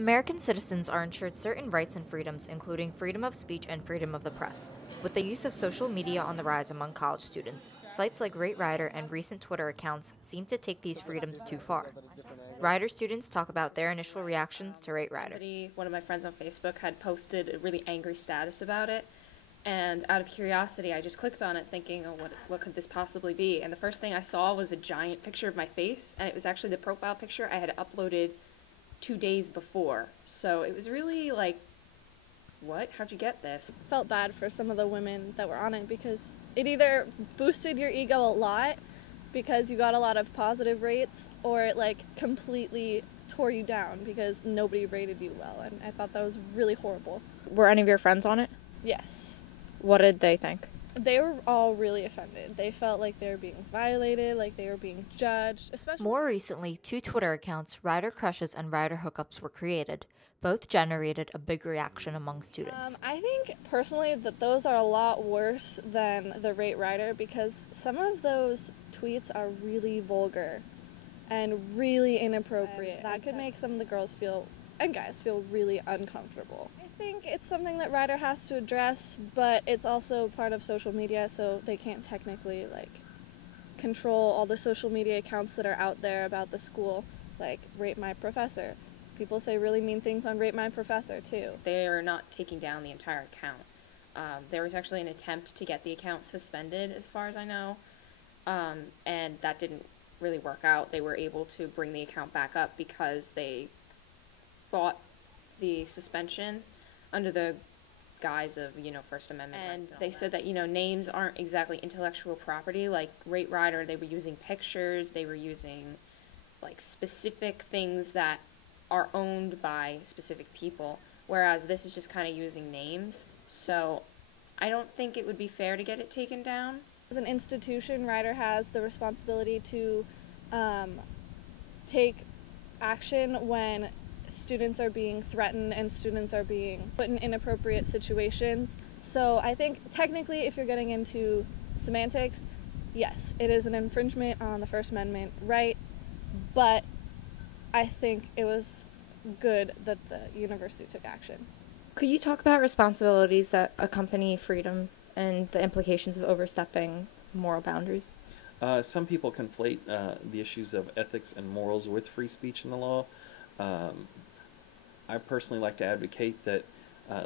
American citizens are ensured certain rights and freedoms, including freedom of speech and freedom of the press. With the use of social media on the rise among college students, sites like Rate Ryder and recent Twitter accounts seem to take these freedoms too far. Ryder students talk about their initial reactions to Rate Ryder. One of my friends on Facebook had posted a really angry status about it, and out of curiosity, I just clicked on it thinking, oh, what could this possibly be? And the first thing I saw was a giant picture of my face, and it was actually the profile picture I had uploaded 2 days before. So it was really like, what? How'd you get this? Felt bad for some of the women that were on it because it either boosted your ego a lot because you got a lot of positive rates, or it like completely tore you down because nobody rated you well, and I thought that was really horrible. Were any of your friends on it? Yes. What did they think? They were all really offended. They felt like they were being violated, like they were being judged, especially... More recently, 2 Twitter accounts, Ryder Crushes and Ryder Hookups, were created. Both generated a big reaction among students. I think, personally, that those are a lot worse than the Rate Ryder because some of those tweets are really vulgar and really inappropriate. And that could make some of the girls feel, and guys, feel really uncomfortable. I think it's something that Ryder has to address, but it's also part of social media, so they can't technically, like, control all the social media accounts that are out there about the school, like Rate My Professor. People say really mean things on Rate My Professor, too. They are not taking down the entire account. There was actually an attempt to get the account suspended, as far as I know, and that didn't really work out. They were able to bring the account back up because they fought the suspension under the guise of, First Amendment rights. And they said that, names aren't exactly intellectual property. Like Rate Ryder, they were using pictures, they were using, like, specific things that are owned by specific people, whereas this is just kind of using names. So I don't think it would be fair to get it taken down. As an institution, Ryder has the responsibility to take action when students are being threatened and students are being put in inappropriate situations. So I think technically, if you're getting into semantics, yes, it is an infringement on the First Amendment right, but I think it was good that the university took action. Could you talk about responsibilities that accompany freedom and the implications of overstepping moral boundaries? Some people conflate the issues of ethics and morals with free speech in the law. I personally like to advocate that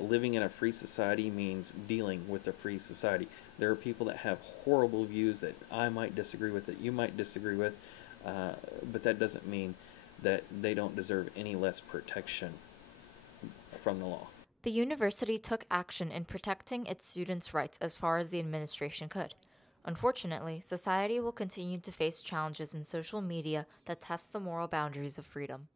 living in a free society means dealing with a free society. There are people that have horrible views that I might disagree with, that you might disagree with, but that doesn't mean that they don't deserve any less protection from the law. The university took action in protecting its students' rights as far as the administration could. Unfortunately, society will continue to face challenges in social media that test the moral boundaries of freedom.